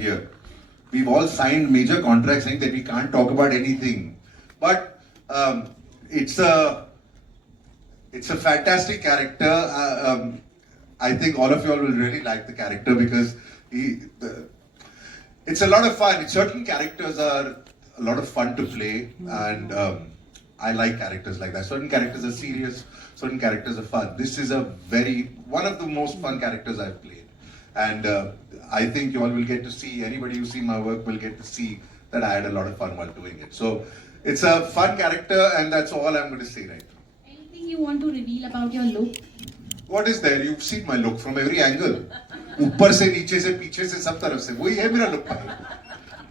here. We've all signed major contracts saying that we can't talk about anything. But it's a fantastic character. I think all of you all will really like the character because it's a lot of fun. Certain characters are a lot of fun to play, and I like characters like that. Certain characters are serious, certain characters are fun. This is one of the most fun characters I've played. And I think you all will get to see, anybody who see my work will get to see that I had a lot of fun while doing it. So it's a fun character, and that's all I'm going to say right now. Anything you want to reveal about your look? What is there? You've seen my look from every angle. ऊपर से नीचे से पीछे से सब तरफ से वही है मेरा लुक भाई.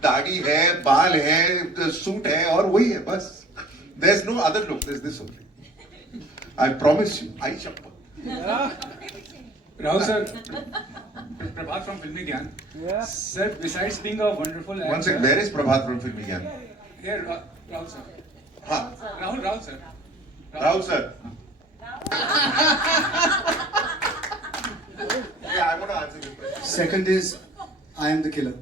दाढ़ी है, बाल है, सूट है और वही है बस. There's no other look. There's this only. I promise you. I shall. Rahul sir, Prabhat from Filmi Gyan. Yeah. Sir, besides being a wonderful actor... One second, where is Prabhat from Filmi Gyan? Here, Rahul sir. Huh? Rahul sir. Rahul sir. Yeah, I'm going to answer this question. Second is, I am the killer.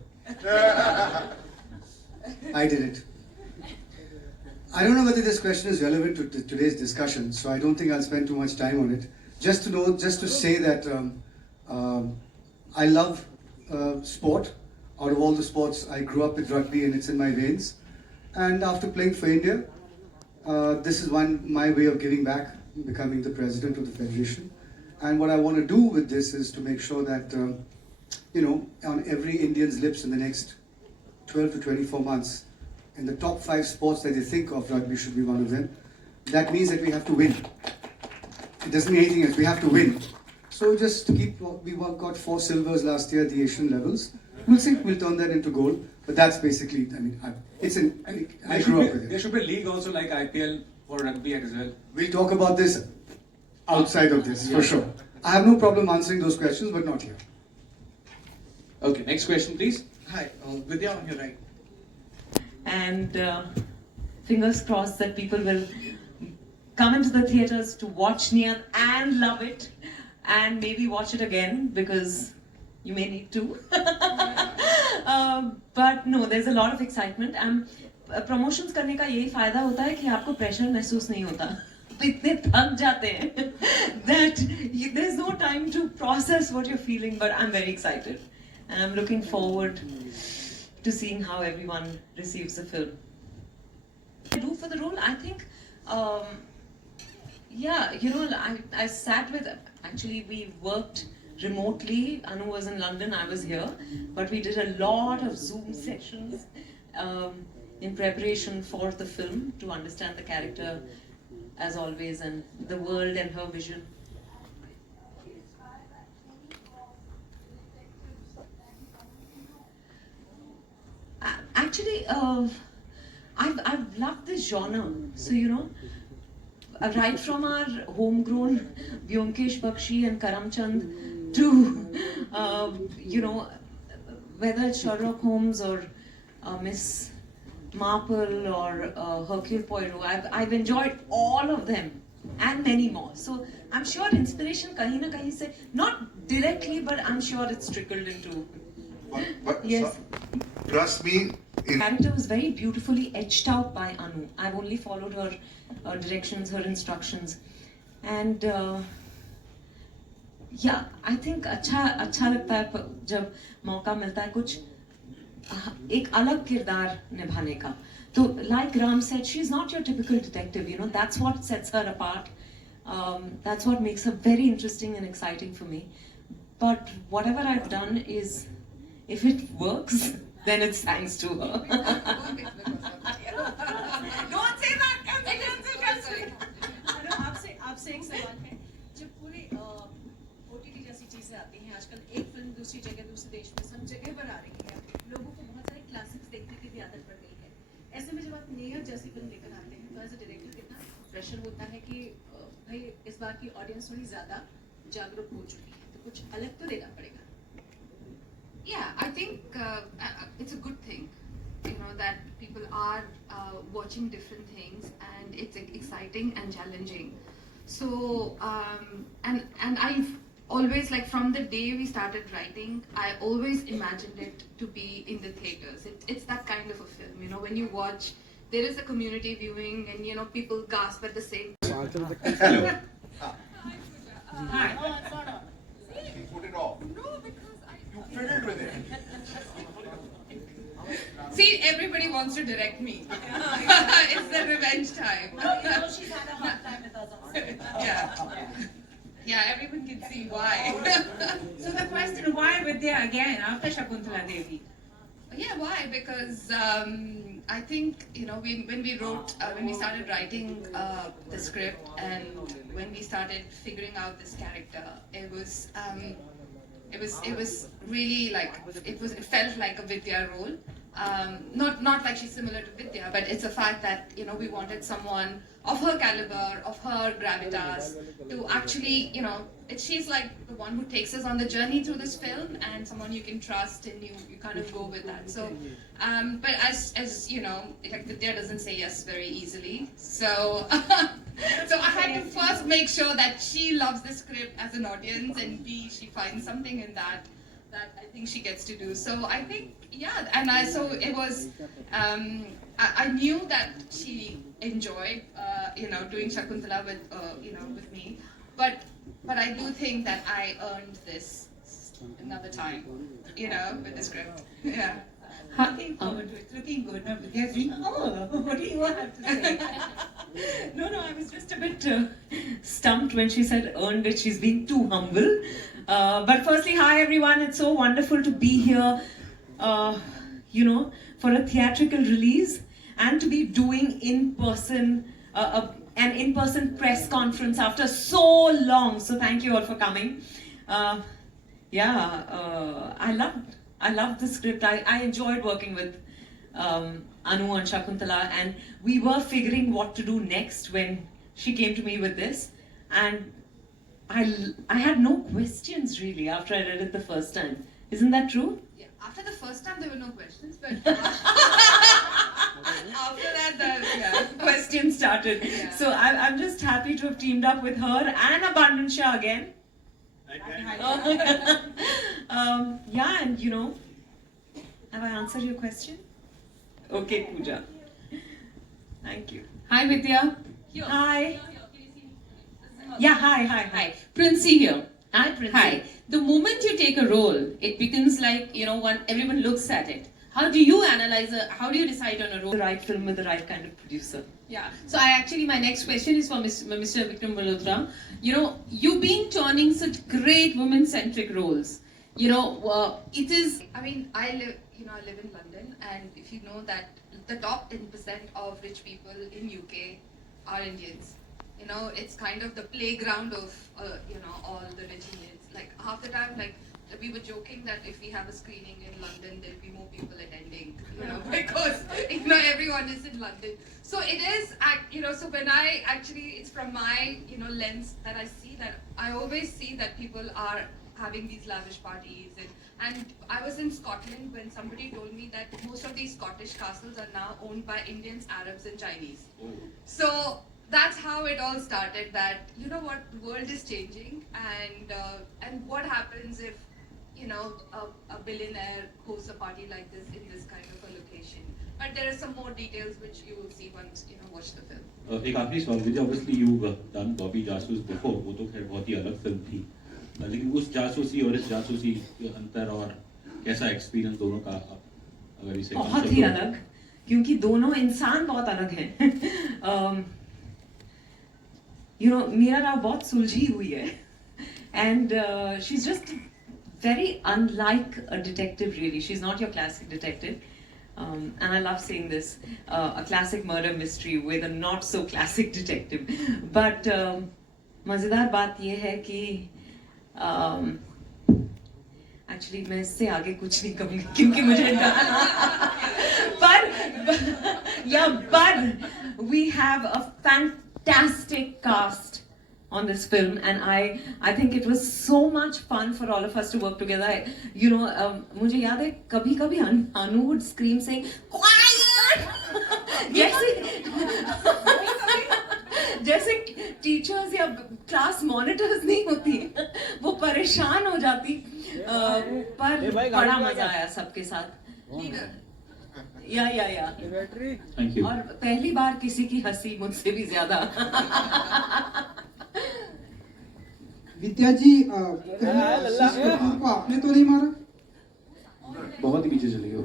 I did it. I don't know whether this question is relevant to today's discussion, so I don't think I'll spend too much time on it. Just to say that I love sport. Out of all the sports, I grew up with rugby and it's in my veins. And after playing for India, this is my way of giving back, becoming the president of the federation. And what I want to do with this is to make sure that, on every Indian's lips in the next 12 to 24 months, in the top 5 sports that they think of, rugby should be one of them. That means that we have to win. It doesn't mean anything else, we have to win. So just to we got 4 silvers last year at the Asian levels. We'll see, we'll turn that into gold. But that's basically, I grew up with it. There should be a league also like IPL for rugby as well. We'll talk about this outside of this, for sure. I have no problem answering those questions, but not here. Okay, next question please. Hi, Vidya on your right. And fingers crossed that people will come into the theatres to watch Neeyat and love it, and maybe watch it again because you may need to. But no, there's a lot of excitement. Promotions करने का यही फायदा होता है कि आपको pressure महसूस नहीं होता. इतने थक जाते हैं that there's no time to process what you're feeling. But I'm very excited, and I'm looking forward to seeing how everyone receives the film. I do for the role, I think, I sat with, actually we worked remotely. Anu was in London, I was here, but we did a lot of Zoom sessions in preparation for the film to understand the character as always and the world and her vision. Actually, I've loved this genre. So, right from our homegrown Vyomkesh Bakshi and Karamchand to, whether it's Sherlock Holmes or Miss Marple or Hercule Poirot, I've enjoyed all of them and many more. So I'm sure inspiration kahin na kahin se, not directly, but I'm sure it's trickled into. But Yes. Trust me. The character was very beautifully etched out by Anu. I've only followed her directions, her instructions, and I think अच्छा लगता है जब मौका मिलता है कुछ एक अलग किरदार निभाने का. तो like Ram said, she's not your typical detective. That's what sets her apart. That's what makes her very interesting and exciting for me. But whatever I've done is, if it works, then it's thanks to her. Don't say that. आपसे एक सवाल है. जब पूरी OTT जैसी चीजें आती हैं आजकल, एक फिल्म दूसरी जगह दूसरे देश में सब जगह पर आ रही है, लोगों को बहुत सारे क्लासिक्स देखने की भी आदत पड़ गई है. ऐसे में जब आप नेयत जैसी फिल्म लेकर आते हैं तो एज अ डायरेक्टर कितना प्रेशर होता है कि भाई इस बार की ऑडियंस थोड़ी ज्यादा जागरूक हो चुकी है, तो कुछ अलग तो देना पड़ेगा. Yeah, I think it's a good thing, that people are watching different things, and it's exciting and challenging. So, and always, like, from the day we started writing, I always imagined it to be in the theaters. It's that kind of a film, you know, when you watch, there is a community viewing and, you know, people gasp at the same time. Hello. Hi. Put it off. No, because You fiddled with it. See, everybody wants to direct me. It's the revenge time. She's had a hard time with us also. Yeah, everyone can see why. So the question, why Vidya again after Shakuntala Devi? Yeah, why? Because I think, you know, when we started writing the script and when we started figuring out this character, it was really like, it felt like a Vidya role. Not like she's similar to Vidya, but it's a fact that, you know, we wanted someone of her caliber, of her gravitas, to actually, you know, she's like the one who takes us on the journey through this film, and someone you can trust, and you kind of go with that. So, but as you know, like, Vidya doesn't say yes very easily, so so I had to first make sure that she loves the script as an audience, and B, she finds something in that I think she gets to do. So I think, yeah, and so it was, I knew that she enjoyed, you know, doing Shakuntala with, you know, with me, but I do think that I earned this another time, you know, with the script. Yeah. Looking forward to it. Looking good. No, Vidya's doing, what do you have to say? No, I was just a bit stumped when she said earned it. She's being too humble. But firstly, hi everyone. It's so wonderful to be here, you know, for a theatrical release and to be doing an in-person press conference after so long. So thank you all for coming. I loved the script. I enjoyed working with Anu and Shakuntala, and we were figuring what to do next when she came to me with this, and I had no questions really after I read it the first time. Isn't that true? Yeah, after the first time there were no questions, but after that, Questions started. Yeah. So I'm just happy to have teamed up with her and Abandon Shah again. Yeah, and you know, have I answered your question? Okay, Pooja. Thank you. Hi Vidya. Hi. Yeah, hi. Hi. Princey here. Hi, Princey. Hi. The moment you take a role, it becomes like, you know, everyone looks at it. How do you analyze how do you decide on a role? The right film with the right kind of producer. Yeah. So my next question is for Mr. Vikram Malhotra. You know, you've been turning such great women-centric roles. You know, it is. I mean, I live in London, and if you know that the top 10% of rich people in UK are Indians. You know, it's kind of the playground of, you know, all the rich Indians. Like, half the time, like, we were joking that if we have a screening in London, there'll be more people attending, you know, because, you know, everyone is in London. So it is, you know, so when I actually, it's from my, you know, lens that I see that, I always see that people are having these lavish parties. And I was in Scotland when somebody told me that most of these Scottish castles are now owned by Indians, Arabs and Chinese. So that's how it all started, that, you know what, the world is changing, and what happens if, you know, a billionaire hosts a party like this in this kind of a location. But there are some more details which you will see once, you know, watch the film. एक आखिरी सवाल विजय, obviously you've done Bobby Jasoos before, वो तो खैर बहुत ही अलग film थी, लेकिन उस जासूसी और इस जासूसी के अंतर और कैसा एक्सपीरियंस दोनों का, अगर इसे बहुत ही अलग, क्योंकि दोनों इंसान बहुत अलग हैं. You know, मीरा राव बहुत सुलझी हुई है, and she's just very unlike a detective really. She's not your classic detective. And I love seeing this, a classic murder mystery with a not so classic detective. But मजेदार बात ये है कि actually मैं इससे आगे कुछ नहीं कहूँगी क्योंकि मुझे but we have a fantastic cast on this film, and I think it was so much fun for all of us to work together. You know, मुझे याद है कभी-कभी Anu would scream saying quiet. जैसे teachers या class monitors नहीं होती, वो परेशान हो जाती, पर बड़ा मजा आया सबके साथ। या थैंक यू। और पहली बार किसी की हंसी मुझसे भी ज्यादा। विद्या जी, आशीष कपूर को आपने तो नहीं मारा? बहुत ही पीछे चली हो।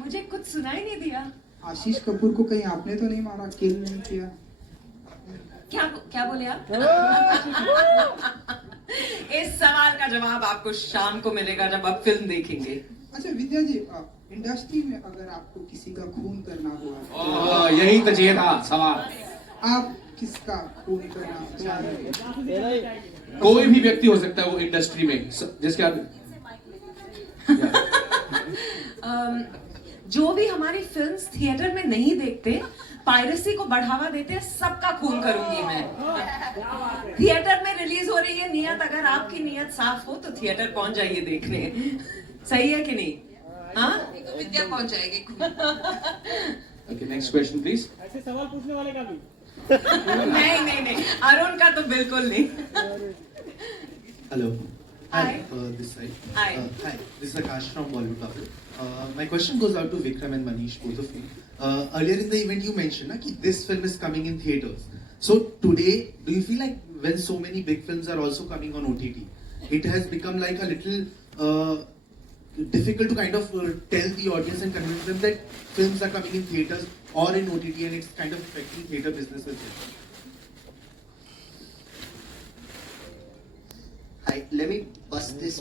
मुझे कुछ सुनाई नहीं दिया। आशीष कपूर को कहीं आपने तो नहीं मारा, किल नहीं किया? क्या बोले आप? इस सवाल का जवाब आपको शाम को मिलेगा जब आप फिल्म देखेंगे। अच्छा विद्या जी, इंडस्ट्री में अगर आपको किसी का खून करना हुआ, यही तो चाहिए था सवाल। आप किसका खून करना चाहेंगे? कोई भी व्यक्ति हो सकता है वो इंडस्ट्री में, जिसके आप जो भी हमारी फिल्म्स थिएटर में नहीं देखते, पायरेसी को बढ़ावा देते हैं, सबका खून करूंगी मैं। थिएटर में रिलीज हो रही है नियत, अगर आपकी नियत साफ हो तो थिएटर पहुंच जाइए देखने। सही है कि नहीं? हाँ, विद्या पहुंच जाएगी। Okay, next question please. ऐसे सवाल पूछने वाले का भी नहीं, अरुण का तो बिल्कुल नहीं। Hello. Hi. This side. Hi. Hi. This is Akash from Bollywood Couple. My question goes out to Vikram and Manish, both of you. Earlier in the event, you mentioned that this film is coming in theaters. So today, do you feel like when so many big films are also coming on OTT, it has become like a little difficult to kind of tell the audience and convince them that films are coming in theaters or in OTT, and it's kind of affecting theater business as well? Hi, let me bust this